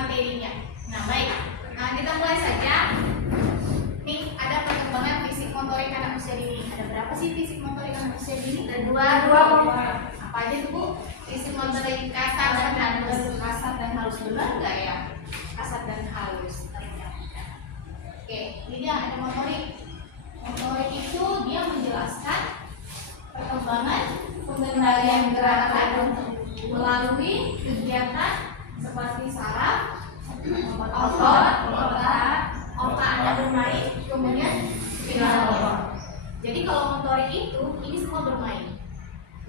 materinya. Nah, baik. Nah, kita mulai saja. Nih, ada perkembangan fisik motorik anak usia dini. Ada berapa sih fisik motorik anak usia dini? Ada dua. Apa aja tuh, Bu? Fisik motorik kasar dan halus. Kasar dan halus, benar nggak ya? Kasar dan halus. Oke, ini dia ada motorik. Motorik itu dia menjelaskan perkembangan pengendalian gerakan melalui kegiatan seperti saraf, otak Anda bermain, kemudian spinal. Jadi kalau motorik itu, ini semua bermain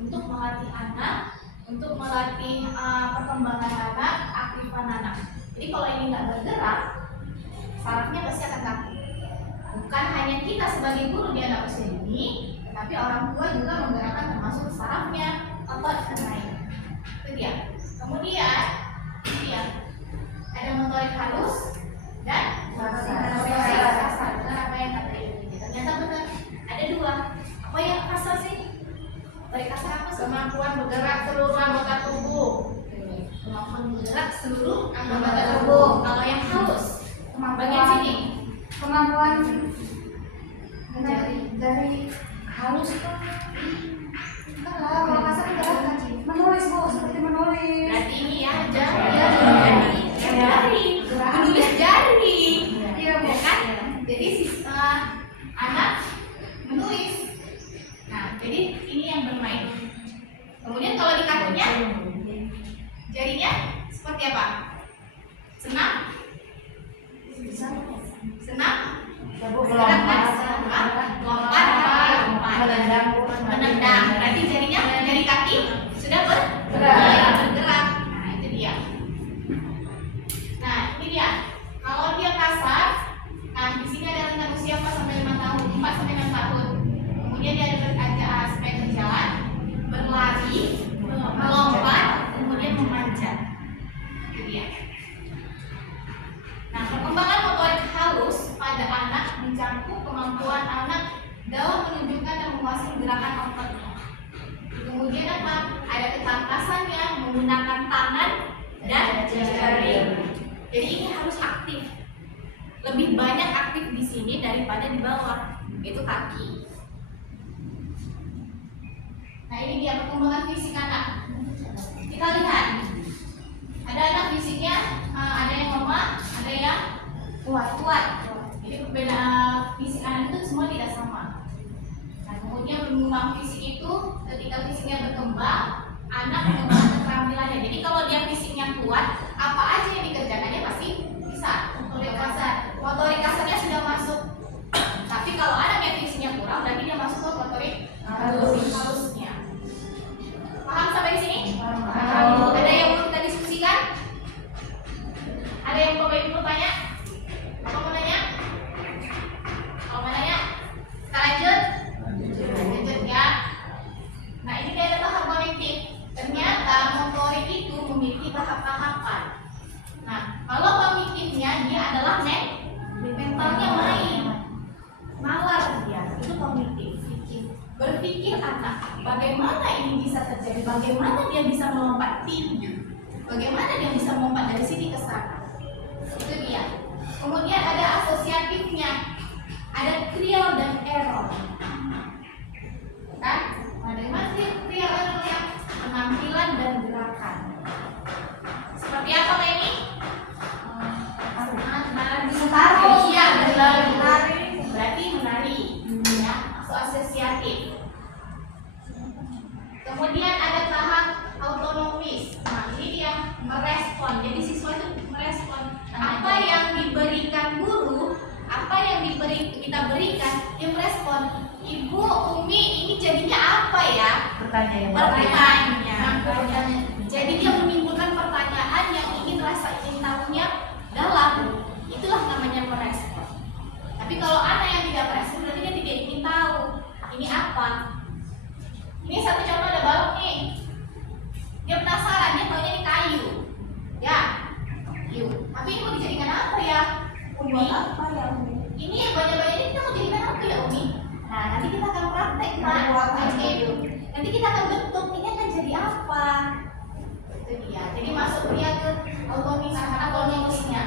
untuk melatih anak, untuk melatih perkembangan anak, aktifan anak. Jadi kalau ini nggak bergerak, sarafnya pasti akan kaku. Bukan hanya kita sebagai guru di anak usia dini, tetapi orang tua juga menggerakkan termasuk sarafnya, otot dan lain. Itu dia. Kemudian, ini dia. Ada motorik halus dan motorik kasar. Benar apa yang kata Ibu? Ternyata benar. Ada dua. Apa yang kasar sih? Motorik kasar apa sih? Kemampuan bergerak seluruh anggota tubuh. Kemampuan bergerak seluruh anggota tubuh. Kalau yang halus, bagian sini. Kemampuan dari halus tuh kalau kasar gerakan sih menulis, Bu, seperti menulis. Berarti ini ya jari, menulis jari, ya kan? Jadi anak menulis. Nah, jadi ini yang bermain. Kemudian kalau di kakinya, jarinya seperti apa? Senam? Senam? Lompat, menendang. Berarti jarinya jari kaki sudah bergerak. Nah, itu dia. Nah, ini dia. Kalau dia kasar, nah di sini ada rentang usia 4 sampai 5 tahun, 4 sampai 6 tahun. Kemudian dia ada aspek berjalan, berlari, melompat, kemudian memanjat. Itu dia. Nah, perkembangan motorik halus pada anak mencakup kemampuan anak dalam menunjukkan dan menguasai gerakan ototnya. Kemudian apa? Ada ketangkasannya menggunakan tangan dan jari. Jadi ini harus aktif. Lebih banyak aktif di sini daripada di bawah, itu kaki. Nah, ini dia perkembangan fisik anak. Kita lihat. Ada anak fisiknya, ada yang lemah, ada yang kuat. Jadi perbedaan fisik anak itu semua tidak sama. Nah, kemudian perkembangan fisik itu ketika fisiknya berkembang, anak mengembangkan keterampilannya. Jadi kalau dia fisiknya kuat, apa aja yang dikerjakannya pasti bisa. Motorik kasarnya sudah masuk. Tapi kalau anak yang fisiknya kurang, berarti dia masuk ke motorik halusnya. Paham sampai sini? Ada yang belum kita diskusikan? Ada yang Bapak Ibu tanya? Apa mau nanya? Kalau mau nanya, kita lanjut ya. Nah, ini dia tahap kognitif. Ternyata motorik itu memiliki tahap-tahapan. Nah, kalau kognitifnya dia adalah mentalnya main, nalar dia, itu kognitif. Berpikir anak, bagaimana ini bisa terjadi? Bagaimana dia bisa melompat tinggi? Bagaimana dia bisa melompat dari sini ke sana? Itu dia. Kemudian ada asosiatifnya, ada trial dan error. Kan? Bagaimana trial errornya? Penampilan dan gerakan. Seperti apa ini? Iya, berlari. Berarti menari. Ya, asosiatif. Kemudian ada tahap autonomis. Nah, ini dia merespon. Jadi siswa itu merespon apa yang diberikan guru, apa yang kita berikan, dia merespon. Ibu, Umi, ini jadinya apa ya? Pertanyaan. Jadi dia menimbulkan pertanyaan yang ingin rasa ingin tahunya dalam. Itulah namanya merespon. Tapi kalau anak yang tidak merespon, berarti dia tidak ingin tahu ini apa. Ini satu contoh, ada balok nih. Dia penasaran, dia taunya ini kayu. Ya, kayu. Tapi ini mau dijadikan apa ya, Umi? Ini yang banyak-banyak ini kita mau jadikan apa ya, Umi? Nah, nanti kita akan praktek, Pak. Nanti kita akan bentuk, ini akan jadi apa? Itu dia. Jadi masuk dia ke autonomisnya.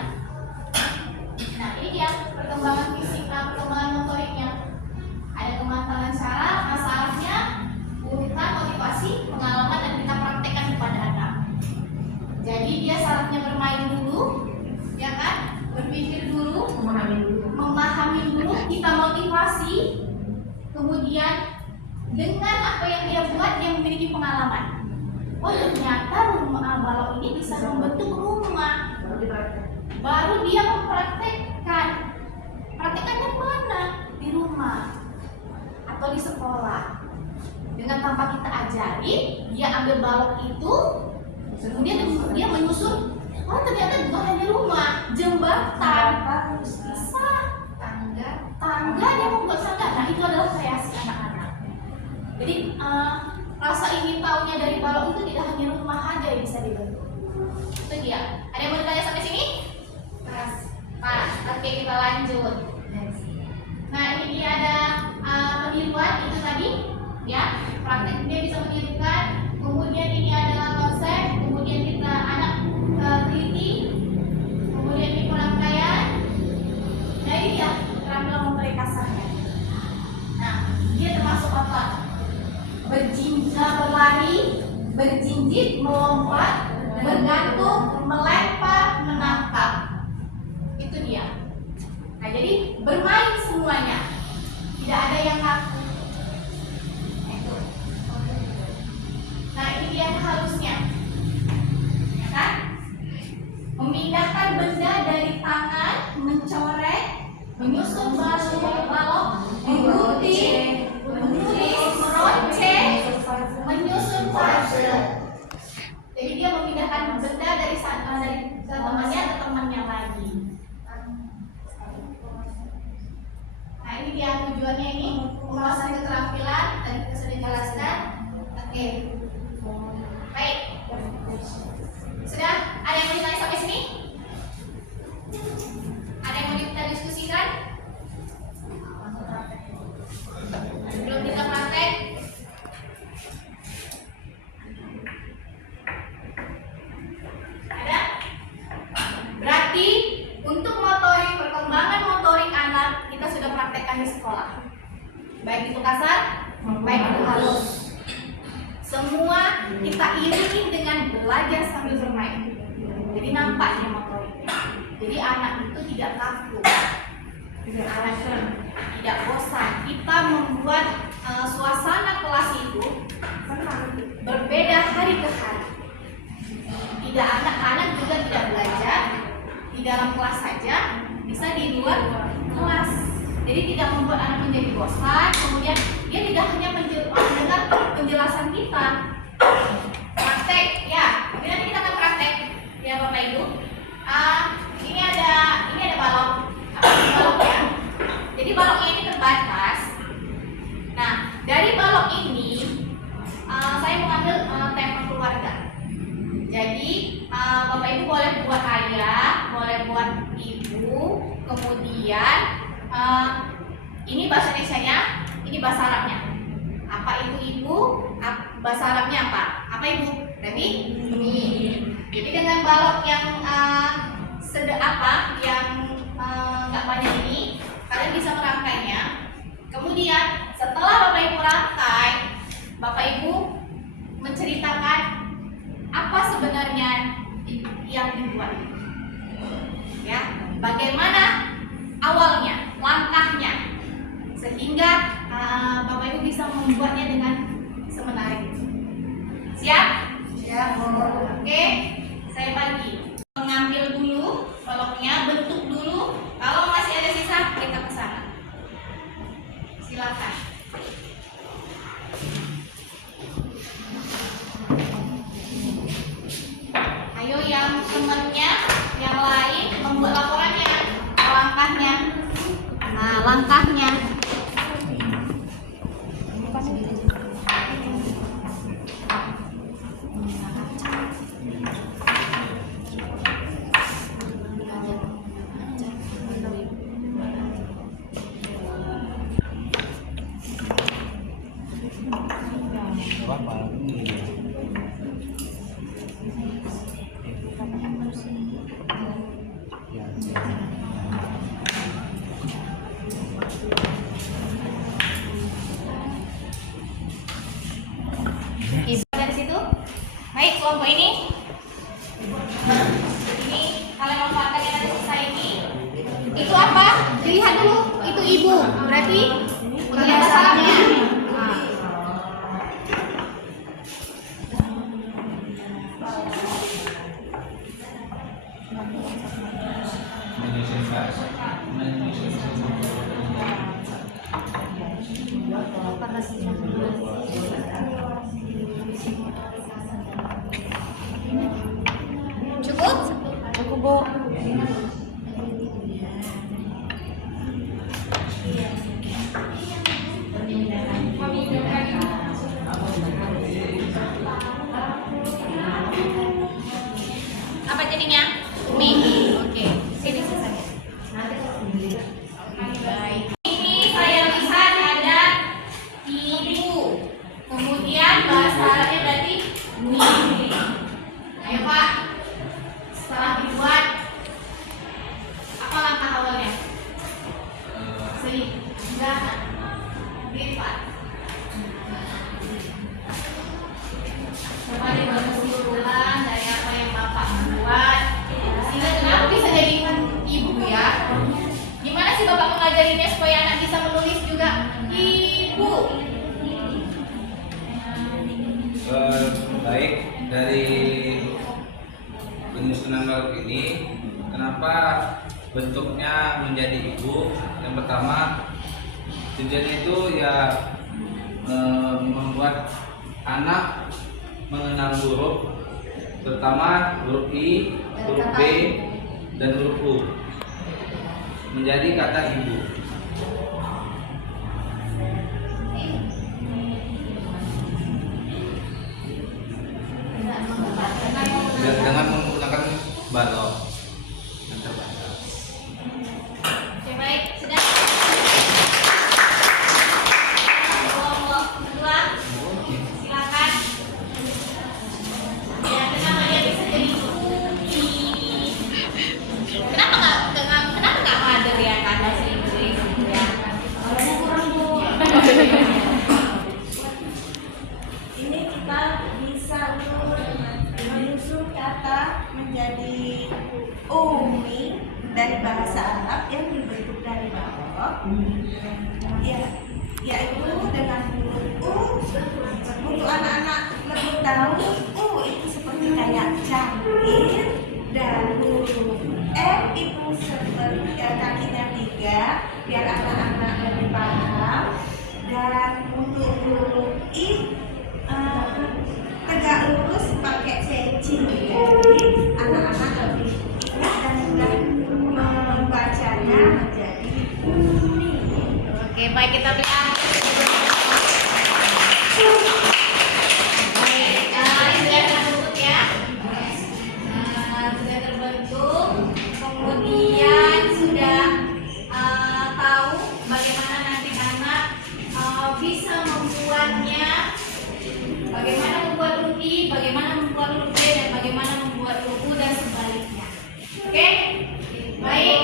Nah, ini dia perkembangan fisik, perkembangan motoriknya. Ada kematangan sarafnya, urutan, motivasi, pengalaman, dan kita praktekkan kepada anak. Jadi dia sarafnya bermain dulu, ya kan? Berpikir dulu, memahami dulu, kita motivasi, kemudian dengan apa yang dia buat dia memiliki pengalaman. Oh, ternyata rumah balok ini bisa membentuk rumah. Baru dia mempraktekkan. Praktekkannya mana? Di rumah atau di sekolah. Dengan tanpa kita ajari, dia ambil balok itu, kemudian dia menyusun. Oh, ternyata bukan hanya rumah, jembatan, bisa tangga dia membuat tangga. Nah, itu adalah kreasi anak-anak. Jadi rasa ingin tahunya dari balok itu tidak hanya rumah aja yang bisa dibentuk. Itu dia. Ada yang mau ditanya sampai sini? Pas. Oke, kita lanjut. Nah, ini dia ada peniruan itu tadi, ya. Praktek dia bisa menirukan. Kemudian ini adalah konsep. Kemudian kita anak teliti. Kemudian ini penangkaian. Nah, ini ya keterampilan motorik kasarnya. Nah, dia termasuk apa? Berlari, berjinjit, melompat, bergantung, melempar, menangkap. Itu dia. Nah, jadi bermain semuanya. Tidak ada yang kaku. Nah, ini dia halusnya. Ya kan? Memindahkan benda dari tangan, mencoret, menyusun balok, menggunting, menulis, meronceng, menyusun puzzle. Jadi dia memindahkan benda dari temannya ke temannya lagi. Nah, ini dia tujuannya ini penguasaan keterampilan tadi kita sudah jelaskan. Oke. Baik. Sudah? Ada yang mau ditanya sampai sini? Ada yang mau kita diskusikan? Belum kita praktek? Ada? Berarti untuk perkembangan motorik anak kita sudah praktekkan di sekolah. Baik itu kasar, baik itu halus. Semua kita iringi dengan belajar sambil bermain. Jadi nampaknya motoriknya. Jadi anak itu tidak kaku, tidak bosan. Kita membuat suasana kelas itu berbeda hari ke hari. Tidak anak-anak juga tidak belajar di dalam kelas saja, bisa di luar kelas. Jadi tidak membuat anak menjadi bosan. Kemudian dia tidak hanya mendengar penjelasan kita. Praktek, ya. Nanti kita akan praktek, ya Bapak Ibu. Ini ada balok. Balok ya. Jadi baloknya ini terbatas. Nah, dari balok ini saya mengambil tema keluarga. Jadi Bapak Ibu boleh buat ayah, boleh buat ibu, kemudian ini bahasa Indonesianya, ini bahasa Arabnya. Apa itu ibu? Bahasa Arabnya apa? Apa ibu? Berarti ini. Jadi dengan balok yang yang nggak banyak ini, kalian bisa merangkainya. Kemudian setelah Bapak Ibu rangkai, Bapak Ibu menceritakan apa sebenarnya yang dibuat. Ya, bagaimana awalnya, langkahnya, sehingga Bapak Ibu bisa membuatnya dengan semenarik itu. Siap? Siap. Oke, saya bagi. Mengambil dulu baloknya, bentuk dulu. Kalau masih ada sisa, kita ke sana. Silakan. Ayo yang temannya, yang lain membuat laporannya, langkahnya. Nah, langkahnya. Apa? kelompok ini kalian manfaatkan yang ada sisa ini. Itu apa? Dilihat dulu, itu ibu. Berarti udah masalahnya. Cukup? Cukup, Bu. Apa jadinya? Mie. Oke, sini sisanya. Baik. Ini saya lihat ada ibu. Kemudian bahasa Arabnya berarti mie. Ayo Pak. Setelah dibuat, apa langkah awalnya? Sehingga lipat. Coba dibuat kesimpulan dari apa yang Bapak buat. Sehingga kenapa bisa jadi ibu ya? Gimana sih Bapak mengajarinya supaya anak bisa menulis juga ibu? Baik, dari rumus penanggal ini, kenapa bentuknya menjadi ibu? Yang pertama, tujuannya itu ya membuat anak mengenal huruf, terutama huruf I, huruf B, dan huruf U, menjadi kata ibu. Dengan menggunakan balok yang terbatas. Oke, baik, sudah. Kelompok kedua, silakan. Ya, kenapa dia bisa jadi kuki? Kenapa nggak mother ya kan bahasa Inggris ya? Orangnya kurang, Bu. Ini kita bisa menyusun kata menjadi umi dari bahasa Arab yang dibentuk dari balok, ya, yaitu dengan huruf U. Untuk anak-anak lebih tahu, U itu seperti kayak cangkir, dan huruf M itu seperti kakinya 3, biar anak-anak lebih paham. Dan untuk huruf I tegak lurus pakai peci, jadi anak-anak lebih ingat dan mudah membacanya menjadi umi. Oke, baik, kita lihat. Baik, ini sudah terbentuk ya. Sudah terbentuk, kemudian sudah tahu bagaimana nanti anak bisa membuatnya, bagaimana membuat huruf I, bagaimana membuat huruf B, dan bagaimana membuat huruf U dan sebaliknya. Oke, baik.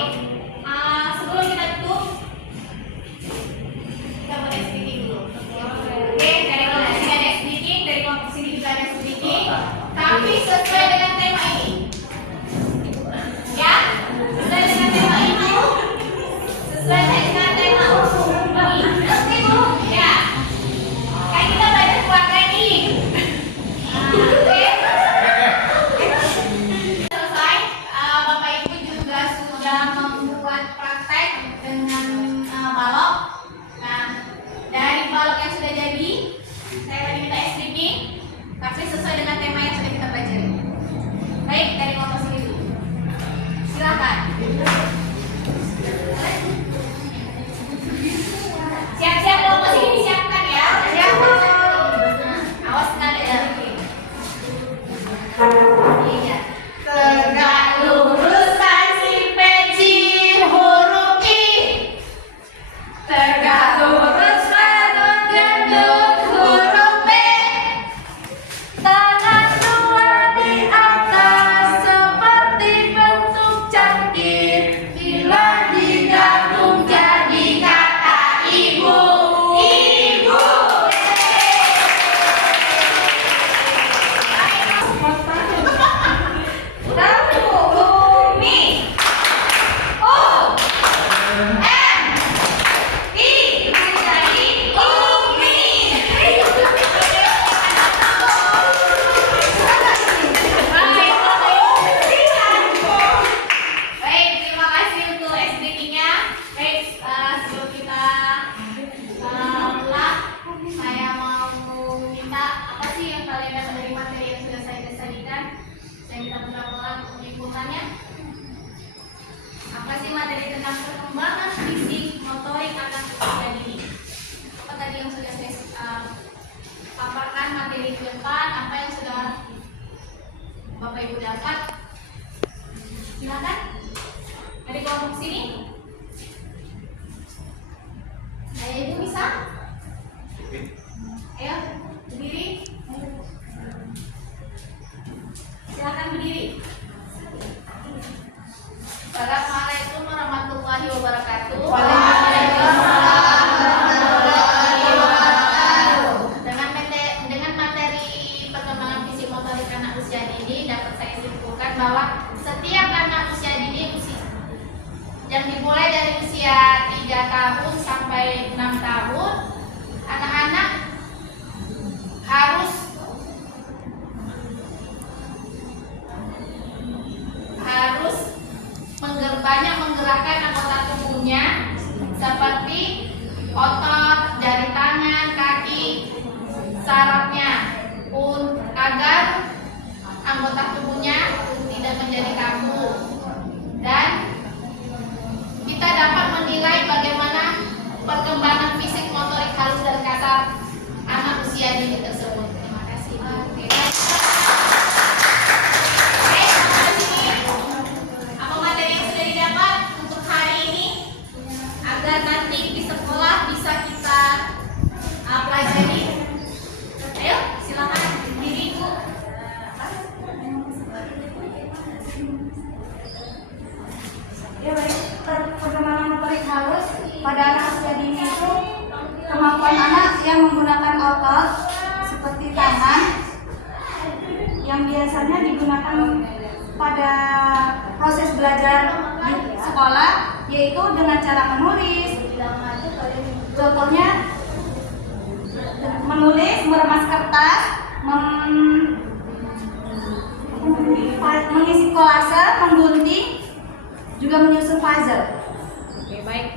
Sebelum kita tutup, kita buat speaking dulu. Oke, dari kelompok sini ada speaking, dari kelompok sini juga ada speaking, tapi sesuai dengan tema ini. Ya, sesuai dengan tema ini. Sesuai dengan tema ini. Ya, kan kita belajar keluarga ini. Oke. Selesai, Bapak Ibu juga sudah membuat praktek dengan balok. Nah, dari balok yang sudah jadi, saya lagi minta speaking, tapi sesuai dengan tema yang sudah kita pelajari. Baik, dari kelompok sini dulu. Silakan. kasih materi tentang perkembangan fisik motorik anak usia dini. Apa tadi yang sudah saya paparkan materi di depan, apa yang sudah Bapak Ibu dapat? Silakan. Dari kelompok sini. Ayah Ibu bisa? Ayo, berdiri. Silakan berdiri. Assalamualaikum warahmatullahi wabarakatuh. Waalaikumsalam warahmatullahi wabarakatuh. Dengan materi perkembangan fisik motorik anak usia dini dapat saya simpulkan bahwa setiap anak usia dini yang dimulai dari usia 3 tahun sampai 6 tahun, anak-anak harus banyak menggerakkan anggota tubuhnya seperti otot, jari tangan, kaki, sarafnya agar anggota tubuhnya tidak menjadi kaku, dan kita dapat menilai bagaimana perkembangan fisik motorik halus dan kasar anak usia dini tersebut. Terima kasih. Oke, apa materi yang sudah didapat untuk hari ini agar nanti di sekolah bisa kita pelajari? Ayo, silakan diri Ibu. Ya baik, perkembangan motorik halus pada anak usia dini itu kemampuan anak yang menggunakan otot seperti tangan yang biasanya digunakan pada proses belajar di sekolah, yaitu dengan cara menulis. Contohnya menulis, meremas kertas, mengisi kolase, menggunting, juga menyusun puzzle. Oke, baik.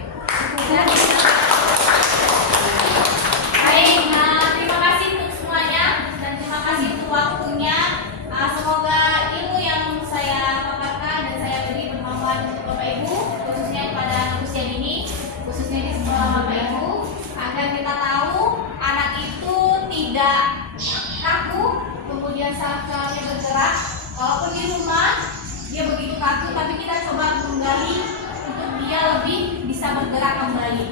Baik, terima kasih untuk semuanya dan terima kasih untuk waktunya. Semoga ilmu yang saya paparkan dan saya beri bermanfaat untuk Bapak Ibu, khususnya kepada anak usia dini, khususnya di sekolah Bapak Ibu, agar kita tahu anak itu tidak kaku, kemudian saat dia bergerak, walaupun di rumah dia begitu kaku, tapi kita coba menggali untuk dia lebih bisa bergerak kembali.